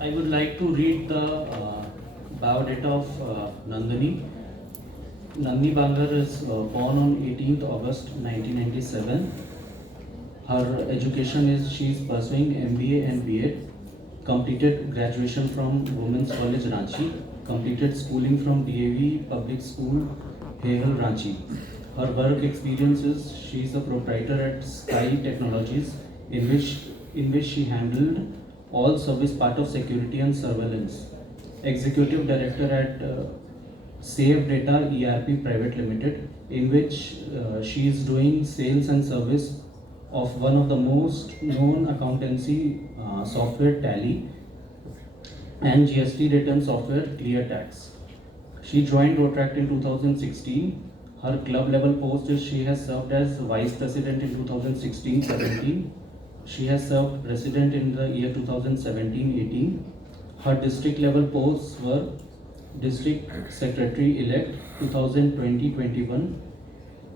I would like to read the biodata of Nandini. Nandini Bangar is born on 18th August 1997. Her education is she is pursuing MBA and BEd. Completed graduation from Women's College Ranchi. Completed schooling from DAV Public School, Hehal, Ranchi. Her work experience is she is a proprietor at Sky Technologies, in which she handled all service part of security and surveillance. Executive Director at Save Data ERP Private Limited, in which she is doing sales and service of one of the most known accountancy software, Tally, and GST return software, ClearTax. She joined Rotract in 2016. Her club level post is she has served as Vice President in 2016-17. She has served President in the year 2017-18. Her district level posts were District Secretary Elect 2020-21,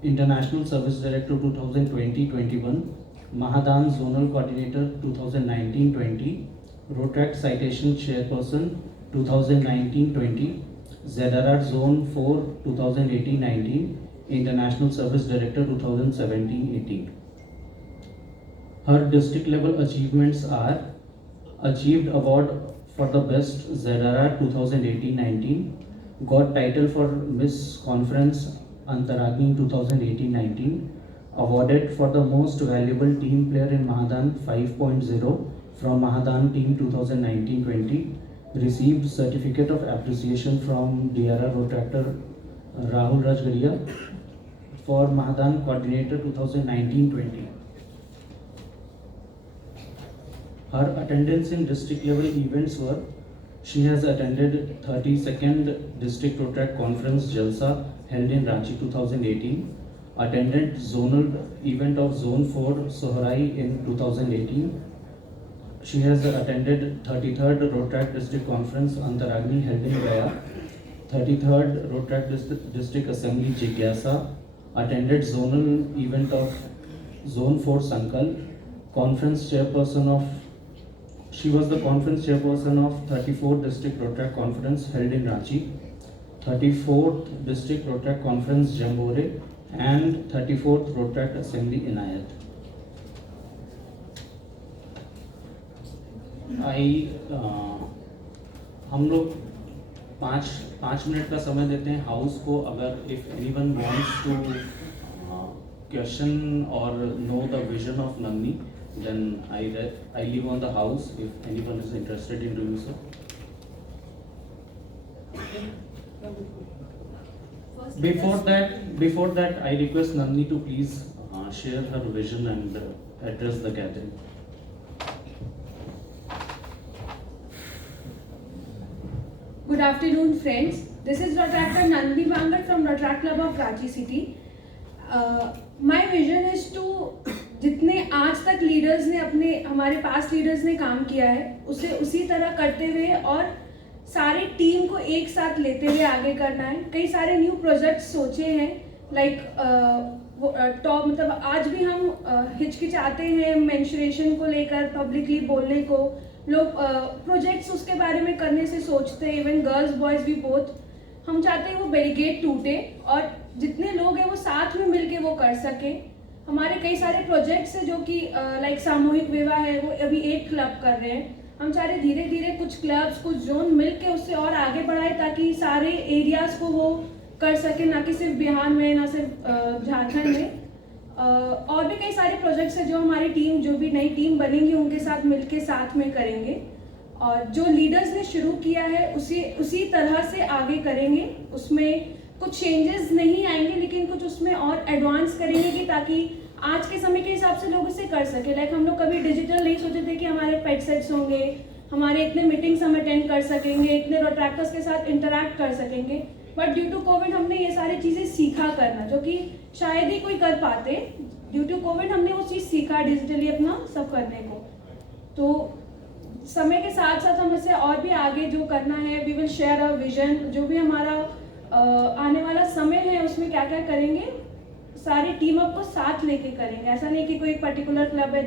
International Service Director 2020-21, Mahadan Zonal Coordinator 2019-20, Rotract Citation Chairperson 2019-20, ZRR Zone 4 2018-19, International Service Director 2017-18. Her district level achievements are achieved award for the best ZRR 2018-19, got title for Miss Conference Antaragni 2018-19, awarded for the most valuable team player in Mahadan 5.0 from Mahadan team 2019-20, received certificate of appreciation from DRR Rotractor Rahul Rajgaria for Mahadan Coordinator 2019-20. Her attendance in district level events were she has attended 32nd District Rotract Conference Jalsa held in Ranchi 2018, attended zonal event of Zone 4 Sohrai in 2018. She has attended 33rd Rotract District Conference Antaragni held in Gaya, 33rd Rotract District Assembly Jigyasa, attended zonal event of Zone 4 Sankal, conference chairperson of she was the conference chairperson of 34th District Rotract Conference held in Ranchi, 34th District Rotract Conference Jambore, and 34th Rotract Assembly Inayat. हम लोग पाँच minute का समय देते हैं house को. अगर if anyone wants to question और know the vision of Nandini, then I leave on the house if anyone is interested in doing so. Before that, I request Nandini to please share her vision and address the gathering. Good afternoon, friends. This is Rotractor Nandini Bangar from Rotract Club of Ranchi City. My vision is to जितने आज तक leaders ने हमारे पास leaders ने काम किया है उसे उसी तरह करते हुए और सारी टीम को एक साथ लेते हुए आगे करना है. कई सारे न्यू प्रोजेक्ट्स सोचे हैं लाइक टॉप मतलब आज भी हम हिचकिचाते हैं मेंशुरेशन को लेकर पब्लिकली बोलने को. लोग प्रोजेक्ट्स उसके बारे में करने से सोचते हैं, इवन गर्ल्स बॉयज़ भी बोथ. हम चाहते हैं वो बैरिकेड टूटे और जितने लोग हैं वो साथ में मिलके वो कर सकें. हमारे कई सारे प्रोजेक्ट्स हैं जो कि लाइक सामूहिक विवाह है वो अभी 8 क्लब कर रहे हैं. हम चाह रहे धीरे धीरे कुछ क्लब्स कुछ जोन मिल के उससे और आगे बढ़ाए ताकि सारे एरियाज़ को वो कर सके, ना कि सिर्फ बिहार में ना सिर्फ झारखंड में. और भी कई सारे प्रोजेक्ट्स हैं जो हमारी टीम जो भी नई टीम बनेंगी उनके साथ मिल के साथ में करेंगे और जो लीडर्स ने शुरू किया है उसी तरह से आगे करेंगे. उसमें कुछ चेंजेस नहीं आएंगे लेकिन कुछ उसमें और एडवांस करेंगे कि ताकि आज के समय के हिसाब से लोग इसे कर सके. लाइक हम लोग कभी डिजिटल नहीं सोचे थे कि हमारे पेट सेट्स होंगे, हमारे इतने मीटिंग्स हम अटेंड कर सकेंगे, इतने रोट्रैक्टर्स के साथ इंटरैक्ट कर सकेंगे. बट ड्यू टू कोविड हमने ये सारी चीज़ें सीखा करना जो कि शायद ही कोई कर पाते. ड्यू टू कोविड हमने वो चीज़ सीखा डिजिटली अपना सब करने को. तो समय के साथ साथ हम इसे और भी आगे जो करना है we will share a vision. जो भी हमारा आने वाला समय है उसमें क्या क्या करेंगे सारी टीम अप को साथ लेके करेंगे. ऐसा नहीं कि कोई पर्टिकुलर क्लब है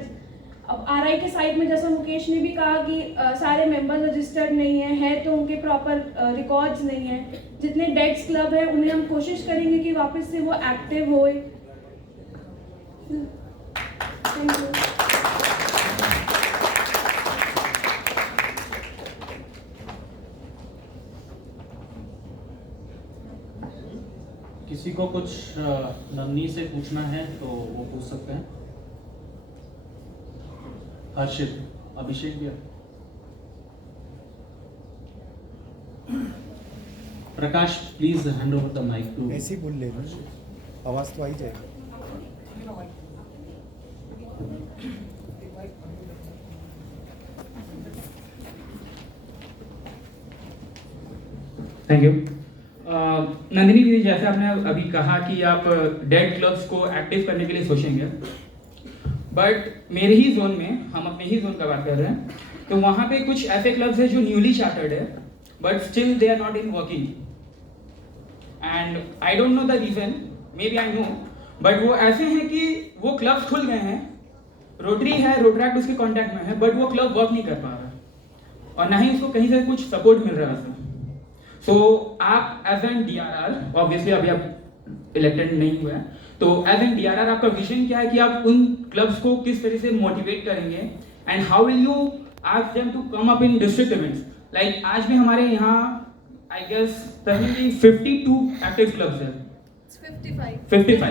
अब आरआई के साइड में जैसा मुकेश ने भी कहा कि सारे मेंबर्स रजिस्टर्ड नहीं है तो उनके प्रॉपर रिकॉर्ड्स नहीं है। जितने डेट्स क्लब है उन्हें हम कोशिश करेंगे कि वापस से वो एक्टिव होए। Thank you. किसी को कुछ नन्ही से पूछना है तो वो पूछ सकते हैं। हर्षित, अभिषेक भी है। Prakash, please hand over the mic to. ऐसे ही बोल ले, आवाज तो आ ही जाएगी। Thank you. नंदिनी दीदी, जैसे आपने अभी कहा कि आप डेड क्लब्स को एक्टिव करने के लिए सोचेंगे, बट मेरे ही जोन में, हम अपने ही जोन का बात कर रहे हैं, तो वहाँ पे कुछ ऐसे क्लब्स हैं जो न्यूली चार्टर्ड है but still they are not in working, and I don't know the reason, may be I know, but वो ऐसे हैं कि वो क्लब्स खुल गए हैं, रोटरी है, रोटरैक्ट उसके कॉन्टैक्ट में है, बट वो क्लब वर्क नहीं कर पा रहा और ना ही उसको कहीं से कुछ सपोर्ट मिल रहा है। सो आप एज एन DRR, ऑब्वियसली अभी आप इलेक्टेड नहीं हुए हैं, तो एज एन DRR आपका विजन क्या है कि आप उन क्लब्स को किस तरह से मोटिवेट करेंगे, and how will you ask them to come up in district events? Like आज भी हमारे यहाँ I guess presently 52 active clubs हैं, 55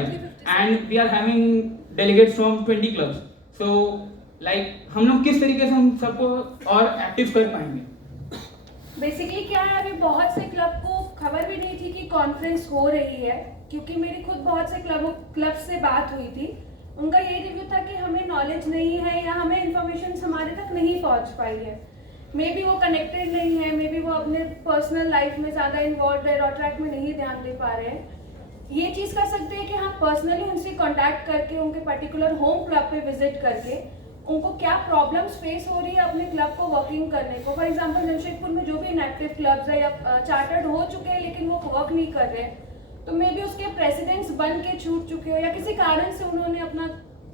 and we are having delegates from 20 clubs. So like हम लोग किस तरीके से हम सबको और एक्टिव कर पाएंगे? बेसिकली क्या है, अभी बहुत से क्लब को खबर भी नहीं थी कि कॉन्फ्रेंस हो रही है, क्योंकि मेरी खुद बहुत से क्लब से बात हुई थी। उनका यही रिव्यू था कि हमें नॉलेज नहीं है या हमें इंफॉर्मेशन हमारे तक नहीं पहुंच पाई है। मे बी वो कनेक्टेड नहीं है, मे बी वो अपने पर्सनल लाइफ में ज़्यादा इन्वॉल्व है, रोटरैक्ट में नहीं ध्यान दे पा रहे हैं। ये चीज़ कर सकते हैं कि हम पर्सनली उनसे कॉन्टैक्ट करके उनके पर्टिकुलर होम क्लब पे विजिट करके उनको क्या प्रॉब्लम्स फेस हो रही है अपने क्लब को वर्किंग करने को। फॉर एग्जांपल जमशेदपुर में जो भी इनएक्टिव क्लब्स है या चार्टर्ड हो चुके हैं लेकिन वो वर्क नहीं कर रहे, तो मे बी उसके प्रेसिडेंट्स बन के छूट चुके हो या किसी कारण से उन्होंने अपना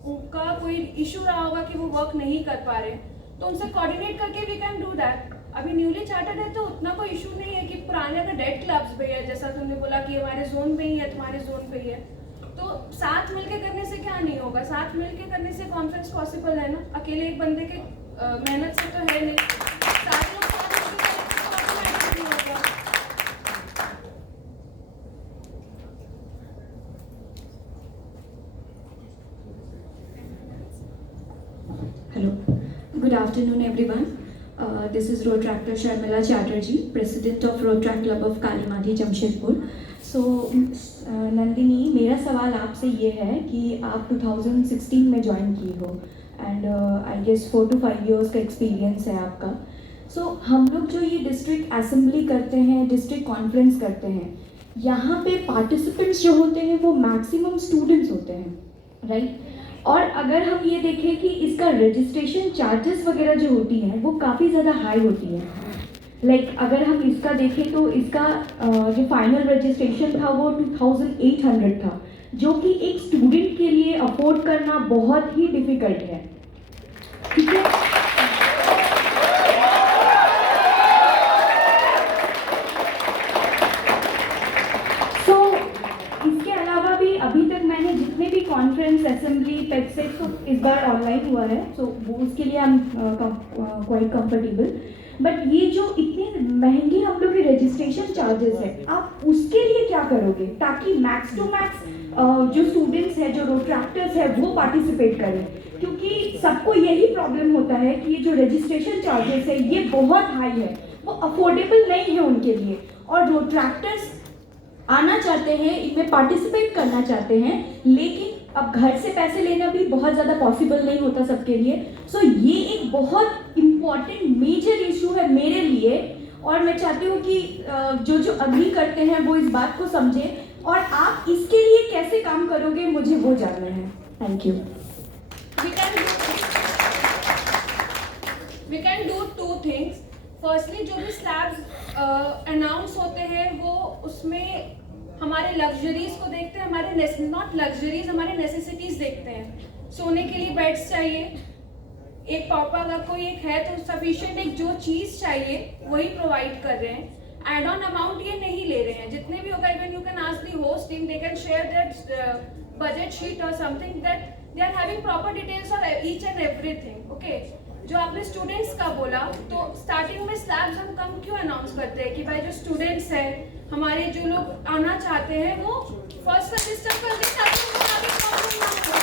उनका कोई इशू रहा होगा कि वो वर्क नहीं कर पा रहे, तो उनसे कोऑर्डिनेट करके वी कैन डू दैट। अभी न्यूली चार्टर्ड है तो उतना कोई इशू नहीं है कि पुराने अगर डेड क्लब्स पे है, जैसा तुमने बोला कि हमारे जोन में ही है, तुम्हारे जोन पे ही है, तो साथ मिलके करने से क्या नहीं होगा। साथ मिलके करने से कॉन्फ्रेंस पॉसिबल है ना, अकेले एक बंदे के मेहनत से तो है नहीं, सारे लोग साथ मिलके करेंगे तो ऑटोमेटिकली होगा। Hello, good afternoon everyone. This is Rotractor Sharmila Chatterjee, President of Rotract Club of Kalimati, Jamshedpur. So, Nandini, मेरा सवाल आपसे ये है कि आप 2016 में ज्वाइन की हो and I guess 4 to 5 years का एक्सपीरियंस है आपका। सो हम लोग जो ये डिस्ट्रिक्ट असेंबली करते हैं, डिस्ट्रिक्ट कॉन्फ्रेंस करते हैं, यहाँ पे पार्टिसिपेंट्स जो होते हैं वो मैक्सिमम स्टूडेंट्स होते हैं, राइट? और अगर हम ये देखें कि इसका रजिस्ट्रेशन चार्जेस वगैरह जो होती हैं वो काफ़ी ज़्यादा हाई होती है। लाइक अगर हम इसका देखें तो इसका जो फाइनल रजिस्ट्रेशन था वो 2800 था, जो कि एक स्टूडेंट के लिए अफोर्ड करना बहुत ही डिफ़िकल्ट है, ठीक है? सो इसके अलावा भी अभी तक मैंने जितने भी कॉन्फ्रेंस, असेंबली, पेक्सेट, तो इस बार ऑनलाइन हुआ है, सो वो उसके लिए I am quite comfortable. But ये जो इतनी महंगी हम लोग की रजिस्ट्रेशन चार्जेस है, आप उसके लिए क्या करोगे ताकि मैक्स टू मैक्स जो स्टूडेंट्स हैं, जो रोट्रैक्टर्स हैं, वो पार्टिसिपेट करें? क्योंकि सबको यही प्रॉब्लम होता है कि ये जो रजिस्ट्रेशन चार्जेस है ये बहुत हाई है, वो अफोर्डेबल नहीं है उनके लिए, और रोट्रैक्टर्स आना चाहते हैं, इनमें पार्टिसिपेट करना चाहते हैं, लेकिन अब घर से पैसे लेना भी बहुत ज़्यादा पॉसिबल नहीं होता सबके लिए। सो ये एक बहुत इम्पॉर्टेंट मेजर इशू है मेरे लिए, और मैं चाहती हूँ कि जो अग्री करते हैं वो इस बात को समझें, और आप इसके लिए कैसे काम करोगे मुझे वो जानना है। Thank you. We can do two things. Firstly, जो भी स्लैब्स अनाउंस होते हैं वो उसमें हमारे लग्जरीज को देखते हैं, हमारे नॉट लग्जरीज, हमारे नेसेसिटीज देखते हैं। सोने के लिए बेड्स चाहिए, एक पापा का कोई एक है तो सफिशिएंट एक जो चीज़ चाहिए वही प्रोवाइड कर रहे हैं। एड ऑन अमाउंट ये नहीं ले रहे हैं, जितने भी होगा even you can ask the host team, they can share that budget sheet और something that they are having proper details of each and everything. Okay, जो आपने स्टूडेंट्स का बोला, तो स्टार्टिंग में स्लैब्स हम कम क्यों अनाउंस करते हैं कि भाई जो स्टूडेंट्स हैं हमारे, जो लोग आना चाहते हैं वो फर्स्ट रजिस्टर कर दें ताकि उनको आगे प्रॉब्लम ना हो।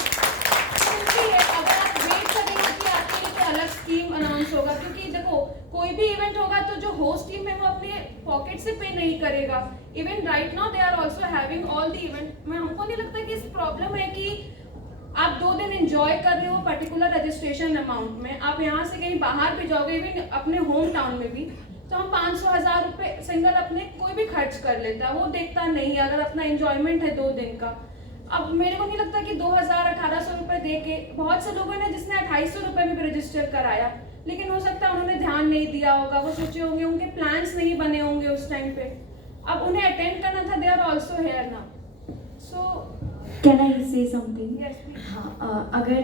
सिंपली है, अगर आप वेट करेंगे कि आपके लिए कोई अलग स्कीम अनाउंस होगा, क्योंकि देखो कोई भी इवेंट होगा तो जो होस्ट टीम है वो अपने पॉकेट से पे नहीं करेगा। Even right now they are also having all the event. मैं हमको नहीं लगता कि इस प्रॉब्लम है कि आप 2 दिन एंजॉय कर रहे हो पर्टिकुलर रजिस्ट्रेशन अमाउंट में, आप यहाँ से कहीं बाहर भी जाओगे इवन अपने होम टाउन में भी, तो हम 500,000 रुपये सिंगल अपने कोई भी खर्च कर लेता है, वो देखता नहीं है अगर अपना एंजॉयमेंट है 2 दिन का। अब मेरे को नहीं लगता कि 2,000-1,800 रुपये दे के, बहुत से लोगों ने जिसने 250 रुपये में भी रजिस्टर कराया, लेकिन हो सकता है उन्होंने ध्यान नहीं दिया होगा, वो सोचे होंगे, उनके प्लान्स नहीं बने होंगे उस टाइम पे, अब उन्हें अटेंड करना था, they are also here now. So can I say something? Yes please. हाँ, अगर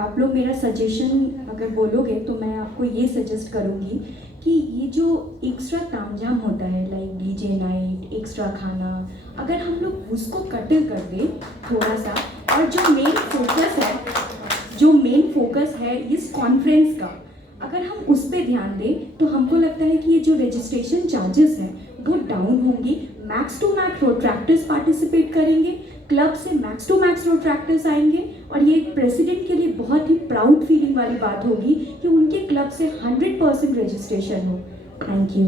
आप लोग मेरा सजेशन अगर बोलोगे तो मैं आपको ये सजेस्ट करूँगी कि ये जो एक्स्ट्रा तामझाम होता है लाइक डीजे नाइट, एक्स्ट्रा खाना, अगर हम लोग उसको कटर कर दें थोड़ा सा, और जो मेन फोकस है इस कॉन्फ्रेंस का, अगर हम उस पर ध्यान दें तो हमको लगता है कि ये जो रजिस्ट्रेशन चार्जेस हैं वो डाउन होंगी। Max to max Rotaractors participate करेंगे, क्लब से मैक्स टू मैक्स रोट्रैक्टर्स आएंगे, और ये प्रेसिडेंट के लिए बहुत ही प्राउड फीलिंग वाली बात होगी कि उनके क्लब से 100% रजिस्ट्रेशन हो। Thank you.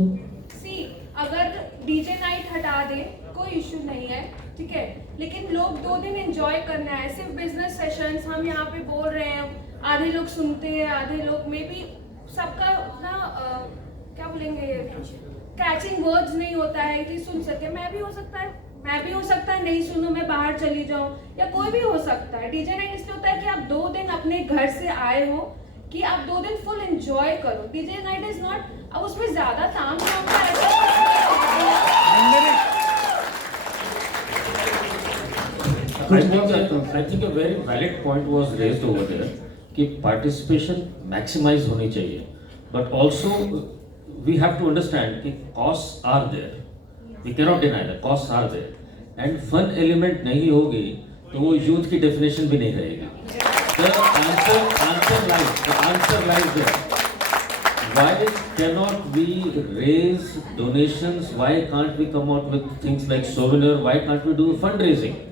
सी, अगर डीजे नाइट हटा दे कोई इशू नहीं है, ठीक है, लेकिन लोग 2 दिन एंजॉय करना है, सिर्फ बिजनेस सेशंस हम यहाँ पे बोल रहे हैं, आधे लोग सुनते हैं, आधे लोग मे बी सबका ना क्या बोलेंगे, कैचिंग वर्ड्स नहीं होता है कि सुन सके। मैं भी हो सकता है नहीं सुनो, मैं बाहर चली जाऊँ, या कोई भी हो सकता है। डीजे नाइट इसलिए होता है कि आप 2 दिन अपने घर से आए हो, कि आप 2 दिन फुल एंजॉय करो। डीजे नाइट इज नॉट, अब उसमें ज्यादा ताम झाम का I think a very valid point was raised over there कि participation maximize होनी चाहिए, but also we have to understand कि costs are there, we cannot deny that costs are there, and fun element नहीं होगी तो वो youth की definition भी नहीं रहेगी। The answer lies there. Why cannot we raise donations? Why can't we come out with things like souvenir? Why can't we do fundraising?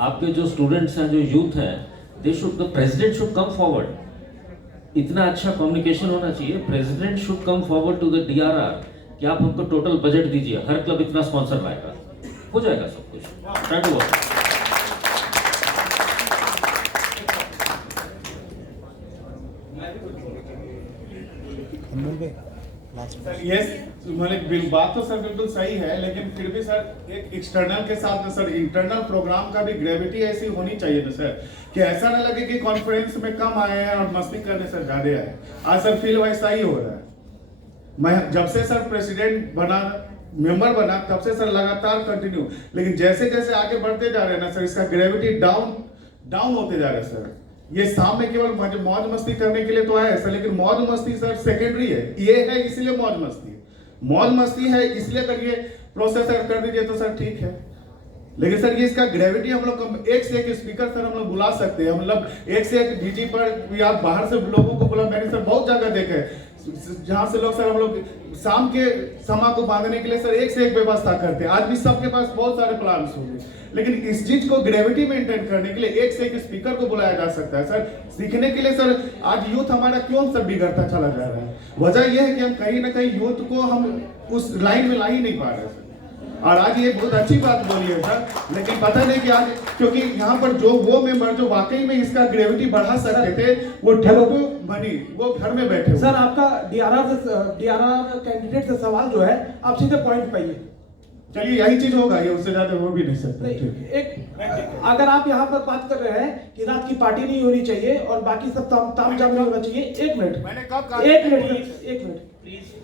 आपके जो स्टूडेंट्स हैं, जो यूथ हैं, the president should come forward. इतना अच्छा कम्युनिकेशन होना चाहिए, president should come forward to the DRR कि आप हमको टोटल बजट दीजिए, हर क्लब इतना स्पॉन्सर लाएगा, हो जाएगा सब कुछ। Try to work. यस, मतलब बात तो सर बिल्कुल सही है, लेकिन फिर भी सर एक एक्सटर्नल के साथ ना सर इंटरनल प्रोग्राम का भी ग्रेविटी ऐसी होनी चाहिए ना सर, कि ऐसा ना लगे कि कॉन्फ्रेंस में कम आए हैं और मस्ती करने सर ज्यादा आए। आज सर फील वैसा ही हो रहा है। मैं जब से सर प्रेसिडेंट बना, मेंबर बना, तब से सर लगातार कंटिन्यू, लेकिन जैसे जैसे आगे बढ़ते जा रहे हैं ना सर, इसका ग्रेविटी डाउन होते जा रहा है सर। ये शाम में केवल मौज मस्ती करने के लिए तो है सर, लेकिन मौज मस्ती सर सेकेंडरी है। ये है इसलिए मौज मस्ती है इसलिए अगर ये प्रोसेस कर दीजिए तो सर ठीक है, लेकिन सर ये इसका ग्रेविटी हम लोग एक से एक स्पीकर सर हम लोग बुला सकते हैं, मतलब एक से एक डीजी पर या बाहर से लोगों को बुला। मैंने सर बहुत जगह देखे जहाँ से लोग सर हम लोग शाम के समा को बांधने के लिए सर एक से एक व्यवस्था करते हैं। आज भी सबके पास बहुत सारे प्लान्स होंगे, लेकिन इस चीज को ग्रेविटी मेंटेन करने के लिए एक से एक स्पीकर को बुलाया जा सकता है सर। सीखने के लिए सर आज यूथ हमारा क्यों सब बिगड़ता चला जा रहा है, वजह यह है कि हम कहीं ना कहीं यूथ को हम उस लाइन में ला ही नहीं पा रहे सर। और आज ये बहुत अच्छी बात बोली है सर, लेकिन पता नहीं कि आज क्योंकि यहाँ पर जो वो मेंबर जो वाकई में इसका ग्रेविटी बढ़ा सकते थे वो ठेलू बनी, वो घर में बैठे। सर आपका DRR कैंडिडेट से सवाल जो है आप सीधे पॉइंट पे आइए। चलिए यही चीज होगा, ये उससे ज्यादा हो भी नहीं सकता। एक अगर आप यहाँ पर बात कर रहे हैं कि रात की पार्टी नहीं होनी चाहिए और बाकी सब तामझाम नहीं होना चाहिए, एक मिनट मैंने कब कहा, एक मिनट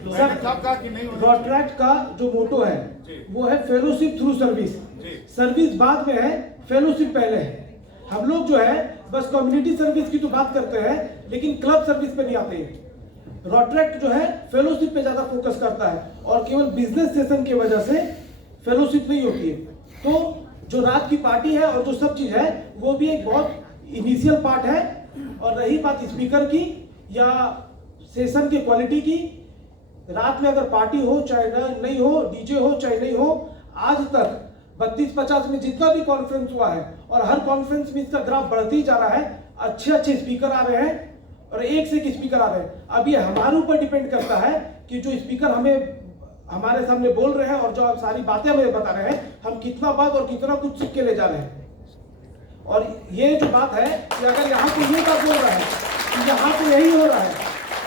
सर कब कहा कि नहीं होना। रोट्रैक्ट का जो मोटो है वो है फेलोशिप थ्रू सर्विस। सर्विस बाद में है, फेलोशिप पहले है। हम लोग जो है बस कम्युनिटी सर्विस की तो बात करते हैं लेकिन क्लब सर्विस पे नहीं आते हैं। रॉटरैक्ट जो है फेलोशिप पे ज्यादा फोकस करता है और केवल बिजनेस सेशन की वजह से फेलोशिप नहीं होती है। तो जो रात की पार्टी है और जो सब चीज है वो भी एक बहुत इनिशियल पार्ट है। और रही बात स्पीकर की या सेशन की क्वालिटी की, रात में अगर पार्टी हो चाहे नहीं हो, डीजे हो चाहे नहीं हो, आज तक 32-50 में जितना भी कॉन्फ्रेंस हुआ है और हर कॉन्फ्रेंस में इसका ग्राफ बढ़ते ही जा रहा है। अच्छे स्पीकर आ रहे हैं और एक से एक स्पीकर आ रहे हैं। अब ये हमारे ऊपर डिपेंड करता है कि जो स्पीकर हमारे सामने बोल रहे हैं और जो आप सारी बातें हमें बता रहे हैं, हम कितना बात और कितना कुछ सीख के ले जा रहे हैं। और ये जो बात है कि अगर यहाँ पे ये बात बोल रहा है कि यहाँ पे यही हो रहा है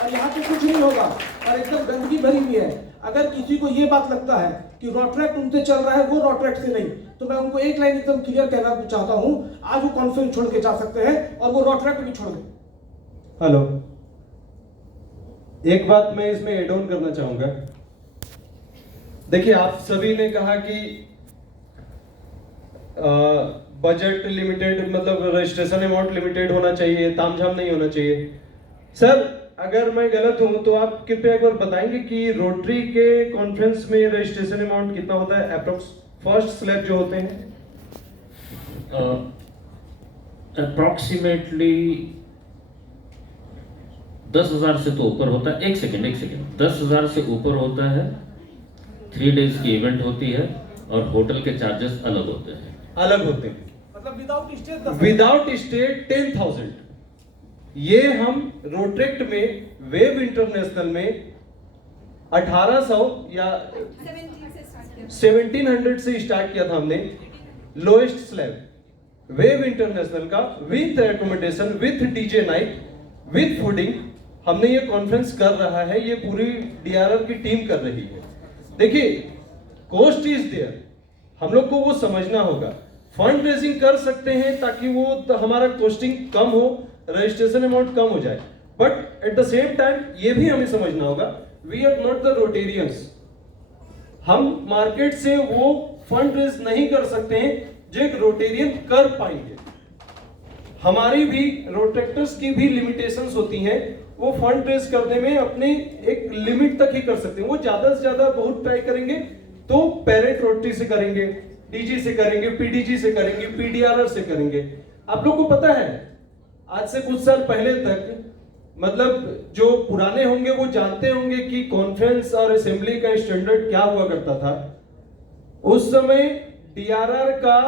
और यहाँ पे कुछ नहीं होगा और एकदम गंदगी भरी हुई है, अगर किसी को ये बात लगता है कि रॉटरैक्ट उनसे चल रहा है, वो रॉटरैक्ट से नहीं, तो मैं उनको एक लाइन एकदम क्लियर कहना चाहता हूँ, आज वो कॉन्फ्रेंस छोड़ के जा सकते हैं और वो रॉटरैक्ट भी छोड़ दें। हेलो, एक बात मैं इसमें एड ऑन करना चाहूंगा। देखिए, आप सभी ने कहा कि बजट लिमिटेड, मतलब रजिस्ट्रेशन अमाउंट लिमिटेड होना चाहिए, तामझाम नहीं होना चाहिए। सर, अगर मैं गलत हूं तो आप कृपया एक बार बताएंगे कि रोटरी के कॉन्फ्रेंस में रजिस्ट्रेशन अमाउंट कितना होता है अप्रोक्स, फर्स्ट स्लैब जो होते हैं? अप्रोक्सीमेटली 10,000 से तो ऊपर होता है। एक सेकेंड 10,000 से ऊपर होता है। 3 डेज की इवेंट होती है और होटल के चार्जेस अलग होते हैं। मतलब विदाउट स्टे 10,000। ये हम रोटरेक्ट में, वेव इंटरनेशनल में 1800 या 1700 से स्टार्ट किया था हमने लोएस्ट स्लैब वेव इंटरनेशनल का, with accommodation, with DJ night, with fooding. हमने ये कॉन्फ्रेंस कर रहा है, ये पूरी डीआरआर की टीम कर रही है। देखिए, कॉस्ट इज देयर, हम लोग को वो समझना होगा। फंड रेजिंग कर सकते हैं ताकि वो हमारा कॉस्टिंग कम हो, रजिस्ट्रेशन अमाउंट कम हो जाए, but at the same time ये भी हमें समझना होगा, we are not the Rotarians. हम मार्केट से वो फंड रेज नहीं कर सकते हैं जो एक रोटेरियन कर पाएंगे। हमारी भी, रोटेक्टर्स की भी लिमिटेशंस होती हैं। वो फंड रेज करने में अपने एक लिमिट तक ही कर सकते हैं। वो ज्यादा से ज्यादा बहुत ट्राई करेंगे तो पेरेंट रोटरी से करेंगे, डीजी से करेंगे, पीडीजी से करेंगे, पीडीआरआर से करेंगे। आप लोग को पता है, आज से कुछ साल पहले तक, मतलब जो पुराने होंगे वो जानते होंगे कि कॉन्फ्रेंस और असेंबली का स्टैंडर्ड क्या हुआ करता था। उस समय डीआरआर का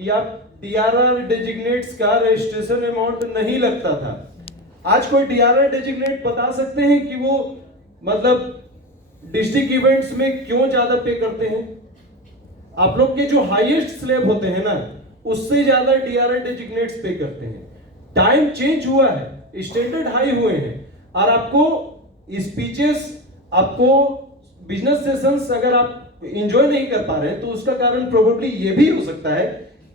या डीआरआर डेजिग्नेट्स का रजिस्ट्रेशन अमाउंट नहीं लगता था। आज कोई डीआरआर डेजिग्नेट बता सकते हैं कि वो मतलब डिस्ट्रिक्ट इवेंट्स में क्यों ज्यादा पे करते हैं? आप लोग के जो हाईएस्ट स्लैब होते हैं ना, उससे ज्यादा डीआरआर डेजिग्नेट्स पे करते हैं। टाइम चेंज हुआ है, स्टैंडर्ड हाई हुए हैं, और आपको स्पीचेस, आपको बिजनेस सेशंस अगर आप एंजॉय नहीं कर पा रहे हैं तो उसका कारण प्रोबेबली ये भी हो सकता है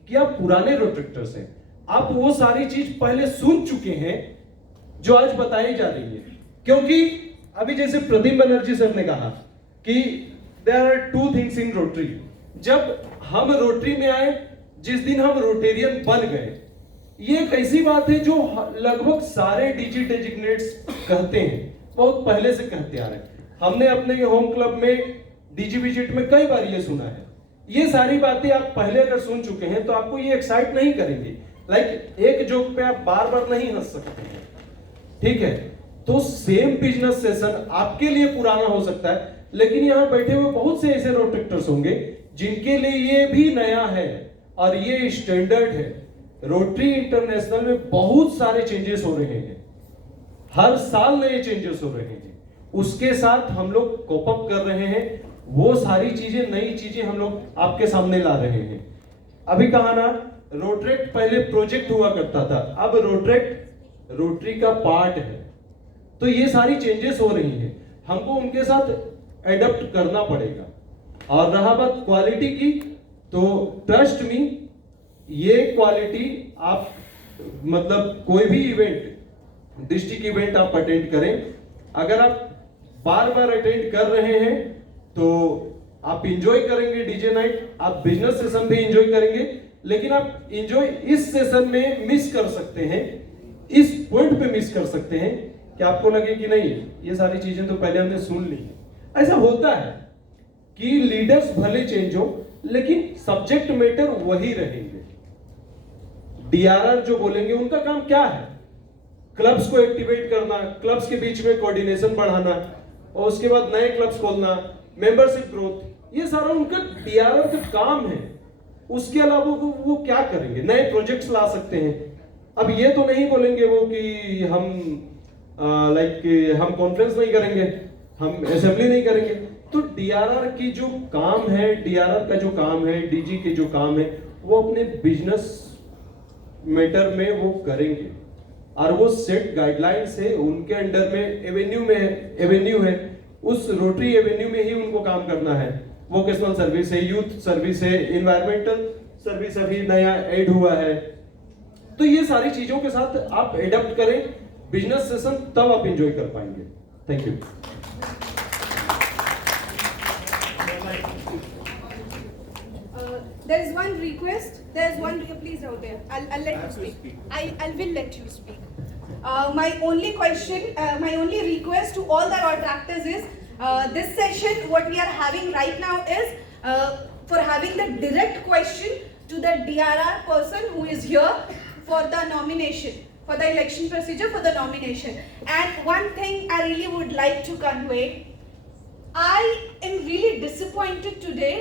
कि आप पुराने रोटेक्टर्स हैं। आप वो सारी चीज पहले सुन चुके हैं जो आज बताई जा रही है। क्योंकि अभी जैसे प्रदीप बनर्जी सर ने कहा कि there are 2 things in Rotary. जब हम रोटरी में आए, जिस दिन हम रोटेरियन बन गए, ये एक ऐसी बात है जो लगभग सारे डीजी डेजिग्नेट्स कहते हैं, बहुत पहले से कहते आ रहे हैं। हमने अपने होम क्लब में डीजी विजिट में कई बार ये सुना है। ये सारी बातें आप पहले अगर सुन चुके हैं तो आपको ये एक्साइट नहीं करेंगी। लाइक एक जोक पे आप बार बार नहीं हंस सकते हैं, ठीक है? तो सेम बिजनेस सेशन आपके लिए पुराना हो सकता है, लेकिन यहाँ बैठे हुए बहुत से ऐसे रोटेक्टर्स होंगे जिनके लिए ये भी नया है और ये स्टैंडर्ड है। रोटरी इंटरनेशनल में बहुत सारे चेंजेस हो रहे हैं, हर साल नए चेंजेस हो रहे हैं। उसके साथ हम लोग कोप अप कर रहे हैं, वो सारी चीजें, नई चीजें हम लोग आपके सामने ला रहे हैं। अभी कहा ना, रोटरेक्ट पहले प्रोजेक्ट हुआ करता था, अब रोटरेक्ट रोटरी का पार्ट है। तो ये सारी चेंजेस हो रही हैं, हमको उनके साथ एडप्ट करना पड़ेगा। और रहा बात क्वालिटी की, तो ट्रस्ट मी, ये क्वालिटी आप मतलब कोई भी इवेंट, डिस्ट्रिक्ट इवेंट आप अटेंड करें, अगर आप बार बार अटेंड कर रहे हैं तो आप इंजॉय करेंगे डीजे नाइट, आप बिजनेस सेशन भी इंजॉय करेंगे, लेकिन आप एंजॉय इस सेशन में मिस कर सकते हैं, इस पॉइंट पे मिस कर सकते हैं कि आपको लगे कि नहीं ये सारी चीजें तो पहले हमने सुन ली। ऐसा होता है कि लीडर्स भले चेंज हो लेकिन सब्जेक्ट मैटर वही रहेंगे। डीआरआर जो बोलेंगे उनका काम क्या है? क्लब्स को एक्टिवेट करना, क्लब्स के बीच में कोऑर्डिनेशन बढ़ाना और उसके बाद नए क्लब्स खोलना, मेंबरशिप ग्रोथ, ये सारा उनका डीआरआर का काम है। उसके अलावा वो क्या करेंगे? नए प्रोजेक्ट्स ला सकते हैं। अब ये तो नहीं बोलेंगे वो कि हम हम कॉन्फ्रेंस नहीं करेंगे, हम असेंबली नहीं करेंगे। तो डीआरआर की जो काम है, डीआरआर का जो काम है, डीजी के जो काम है, वो अपने बिजनेस मैटर में वो करेंगे और वो सेट गाइडलाइन से उनके अंडर में एवेन्यू है, उस रोटरी एवेन्यू में ही उनको काम करना है। वोकेशनल सर्विस है, यूथ सर्विस है, इन्वायरमेंटल सर्विस अभी नया ऐड हुआ है। तो ये सारी चीजों के साथ आप एडप्ट करें बिजनेस सेशन, तब आप एंजॉय कर पाएंगे। Thank you. There is one request. Please out there. I'll let you speak. I will let you speak. My only question, my only request to all the Rotractors is, this session, what we are having right now is for having the direct question to the DRR person who is here for the nomination, for the election procedure for the nomination. And one thing I really would like to convey, I am really disappointed today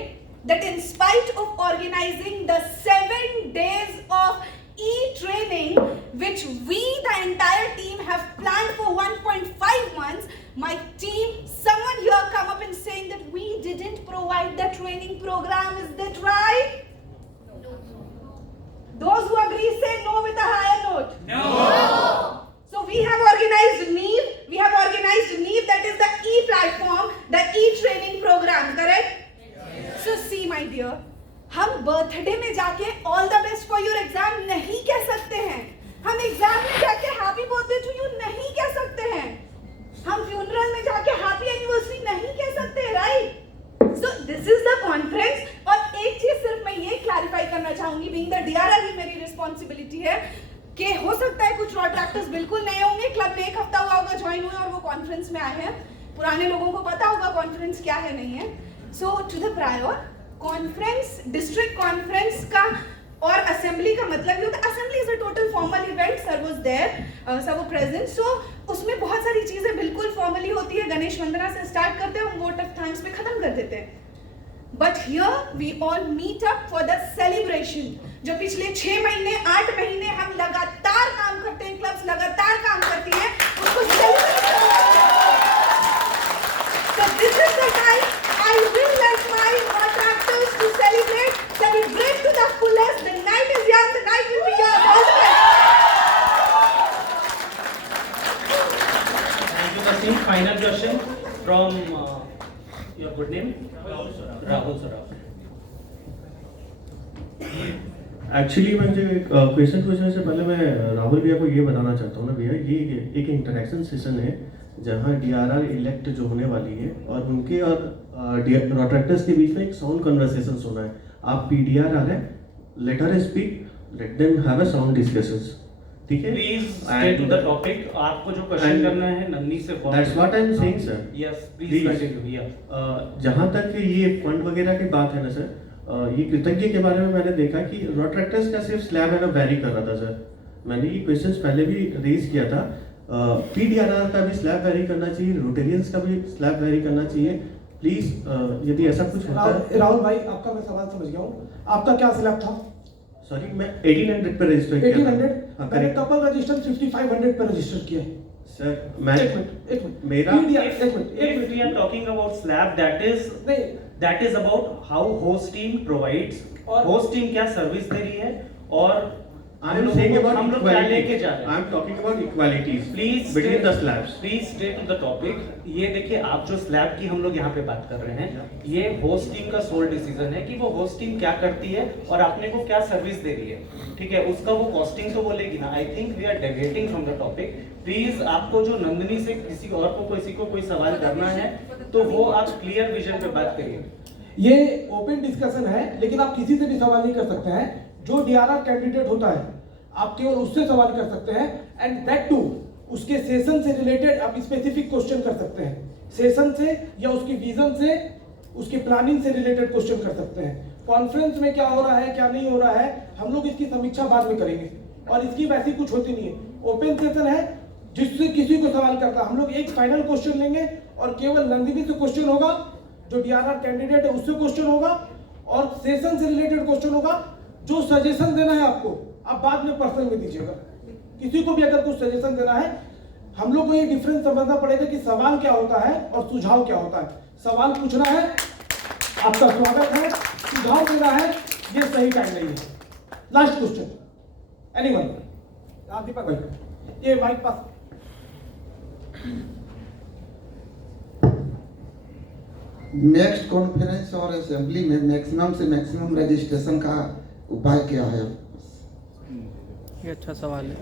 that in spite of organizing the 7 days of e-training, which we, the entire team, have planned for 1.5 months, my team, someone here come up and saying that we didn't provide the training program. Is that right? Those who agree say no with a higher note. No. So we have organized NEEV. We have organized NEEV, that is the e-platform, the e-training program, correct? So see my dear, हम birthday में जाके all the best for your exam नहीं कह सकते हैं, हम exam में जाके हैप्पी बर्थडे टू यू नहीं कह सकते हैं, हम फ्यूनरल में जाके हैप्पी एनिवर्सरी नहीं कह सकते, right? So this is the conference. और एक चीज सिर्फ मैं ये क्लैरिफाई करना चाहूंगी, बीइंग द डीआरआर ही मेरी रिस्पॉन्सिबिलिटी है कि हो सकता है कुछ रॉट्रैक्टर्स बिल्कुल नए होंगे, क्लब में 1 हफ्ता हुआ होगा ज्वाइन हुए और वो कॉन्फ्रेंस में आए हैं, पुराने लोगों को पता होगा कॉन्फ्रेंस क्या है नहीं है। So to the prior conference, district conference का और असेंबली का मतलब ये होता है, assembly is a total formal event, sir was there, sir वो प्रेजेंट, सो उसमें बहुत सारी चीजें बिल्कुल फॉर्मली होती है, गणेश वंदना से स्टार्ट करते हैं, हम वोट ऑफ थैंक्स पे खत्म कर देते हैं। But here we all meet up for the celebration. जो पिछले 6 महीने 8 महीने हम लगातार काम करते हैं, क्लब्स लगातार काम करती हैं, उसको this is the time I will let my contractors to celebrate to the fullest. The night is young, the night will be yours. All the best. Thank you, Naseem. Final question from your good name? Rahul Saraf. Actually मुझे question पूछने से पहले मैं राहुल भैया को ये बताना चाहता हूँ ना भैया, ये एक इंटरेक्शन सेशन है जहाँ डीआरआर इलेक्ट जो होने वाली है और उनके और रॉट्रैक्टर्स के बीच में एक साउंड कन्वर्सेशन होना है। आप पीडीआरआर है, let her speak, let them have a sound discussions, ठीक है? Please stay to the topic. आपको जो क्वेश्चन करना है नन्नी से follow. That's what I am saying sir. Yes please continue. या जहाँ तक ये फंड वगैरह की बात है ना सर, ये कृतज्ञ के बारे में मैंने देखा कि रॉट्रैक्टर्स का सिर्फ स्लैब है ना वेरी कर रहा था सर। मैंने ये क्वेश्चंस पहले भी रेज किया था, पीडीआरआर का भी स्लैब वेरी करना चाहिए, रोटेरियंस का भी स्लैब वेरी करना चाहिए। प्लीज यदि ऐसा कुछ होता है। राहुल भाई आपका मैं सवाल समझ गया हूँ, आपका क्या स्लैब था? सॉरी मैं 1800 पे रजिस्टर किया। 1800? मैंने कपल रजिस्टर 5500 पे रजिस्टर किया है सर। मैं एक मिनट मेरा if we are talking about slab, that is about how host team provides, host team क्या सर्विस दे रही है और I am saying about हम लोग क्या लेके जा equality. रहे हैं। I am talking about equalities. Please between the slabs. Please stay to the topic. ये देखिए आप जो स्लैब की हम लोग यहाँ पे बात कर रहे हैं, ये होस्ट टीम का सोल डिसीजन है कि वो होस्ट टीम क्या करती है और आपने को क्या सर्विस दे रही है, ठीक है? उसका वो कॉस्टिंग तो बोलेगी ना। I think we are deviating from the topic. Please आपको जो नंदिनी से किसी और को कोई सवाल करना है तो वो आप क्लियर विजन पे बात करिए। ये ओपन डिस्कशन है, लेकिन आप किसी से भी सवाल नहीं कर सकते हैं। जो डीआरआर कैंडिडेट होता है आप केवल उससे सवाल कर सकते हैं, एंड दैट टू उसके सेशन से रिलेटेड आप स्पेसिफिक क्वेश्चन कर सकते हैं, सेशन से या उसकी विजन से, उसकी प्लानिंग से रिलेटेड क्वेश्चन कर सकते हैं। कॉन्फ्रेंस में क्या हो रहा है क्या नहीं हो रहा है हम लोग इसकी समीक्षा बाद में करेंगे, और इसकी वैसी कुछ होती नहीं है, ओपन सेशन है, जिससे किसी को सवाल करता हम लोग एक फाइनल क्वेश्चन लेंगे और केवल नंदिनी से क्वेश्चन होगा, जो डीआरआर कैंडिडेट है उससे क्वेश्चन होगा, और सेशन से रिलेटेड क्वेश्चन होगा। जो सजेशन देना है आपको आप बाद में पर्सनल में दीजिएगा, किसी को भी अगर कुछ सजेशन देना है, हम लोग को ये डिफरेंस समझना पड़ेगा कि सवाल क्या होता है और सुझाव क्या होता है। सवाल पूछना है, आपका स्वागत है, सुझाव देना है, ये सही टाइम नहीं है। Last question, anyone? दीपक भाई ये माइक पास। नेक्स्ट कॉन्फ्रेंस और असेंबली में मैक्सिमम से मैक्सिमम रजिस्ट्रेशन का उपाय क्या है? ये अच्छा सवाल है,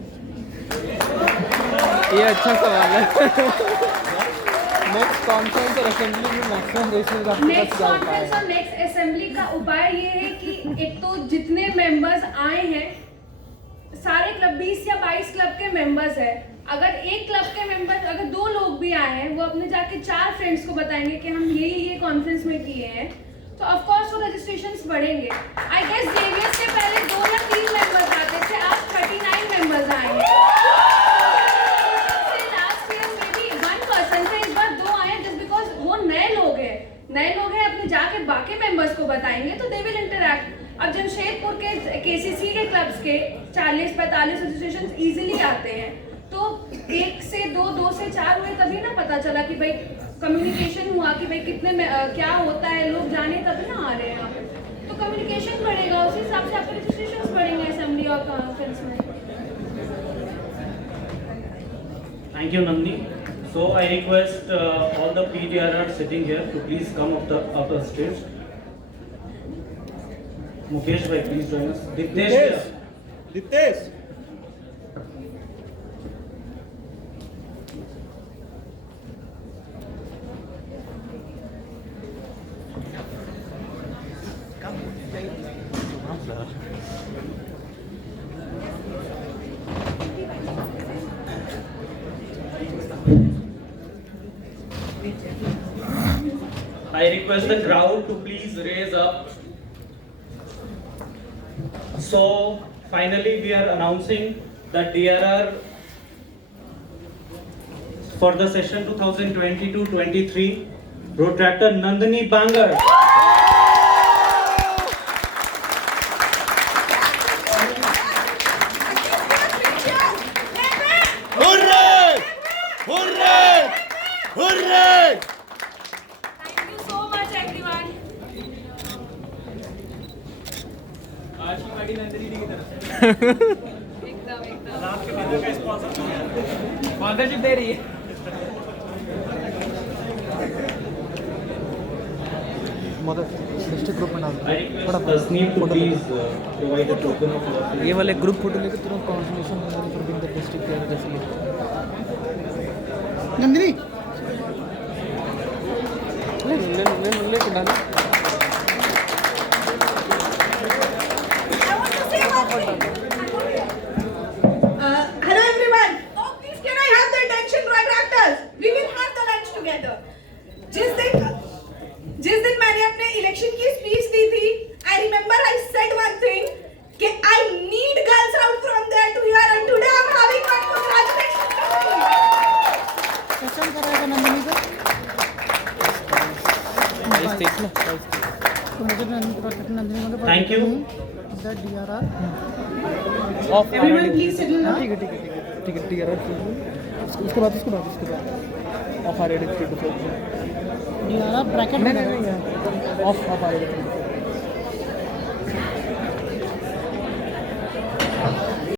ये अच्छा सवाल है। नेक्स्ट कॉन्फ्रेंस और असेंबली में मैक्सिमम रजिस्ट्रेशन का नेक्स्ट कॉन्फ्रेंस और नेक्स्ट असेंबली का उपाय ये है कि एक तो जितने मेंबर्स आए हैं, सारे क्लब 20 या 22 क्लब के मेंबर्स हैं, अगर एक क्लब के मेंबर, अगर 2 लोग भी आए हैं, वो अपने जाके 4 फ्रेंड्स को बताएंगे कि हम ये कॉन्फ्रेंस में किए हैं, तो ऑफ कोर्स वो रजिस्ट्रेशंस बढ़ेंगे। आई गेस जेवीएस से पहले 2 या 3 मेंबर्स आते थे, आज 39 मेंबर्स आए हैं। लास्ट ईयर में भी 1 पर्सन थे, इस बार 2 आए, जस्ट बिकॉज वो नए लोग हैं, अपने जाके बाकी मेंबर्स को बताएंगे तो दे विल इंटरैक्ट। अब जमशेदपुर के केसीसी के क्लब्स के 40-45 रजिस्ट्रेशन इजीली आते हैं, तो 1 से 2, 2 से 4 हुए, तभी ना पता चला कि भाई कम्युनिकेशन हुआ कि भाई कितने में क्या होता है, लोग जाने तभी ना आ रहे हैं यहाँ पे, तो कम्युनिकेशन बढ़ेगा, उसी हिसाब से आपके रजिस्ट्रेशन बढ़ेंगे असेंबली और कॉन्फ्रेंस में। Thank you, Nandini. So I request all the PDRR sitting here to please come up the stage. Mukesh bhai, please join us. Dittesh. I request the crowd to please raise up. So finally we are announcing the DRR for the session 2022-23, Protractor Nandini Bangar. Sponsorship दे रही है। Group बना ये वाले group photo लेके तुरंत conformation Nandini ले डालो। जिस दिन मैंने अपने इलेक्शन की स्पीच दी थी, I remember I said one thing कि I need girls out from there to here, and today I'm having one. Congratulations to me. Question कराएगा नंदिनी को। Thank you. Everyone please sit down. ठीक है DRR उसके बाद of आ रहे DRR bracket नहीं of आ रहे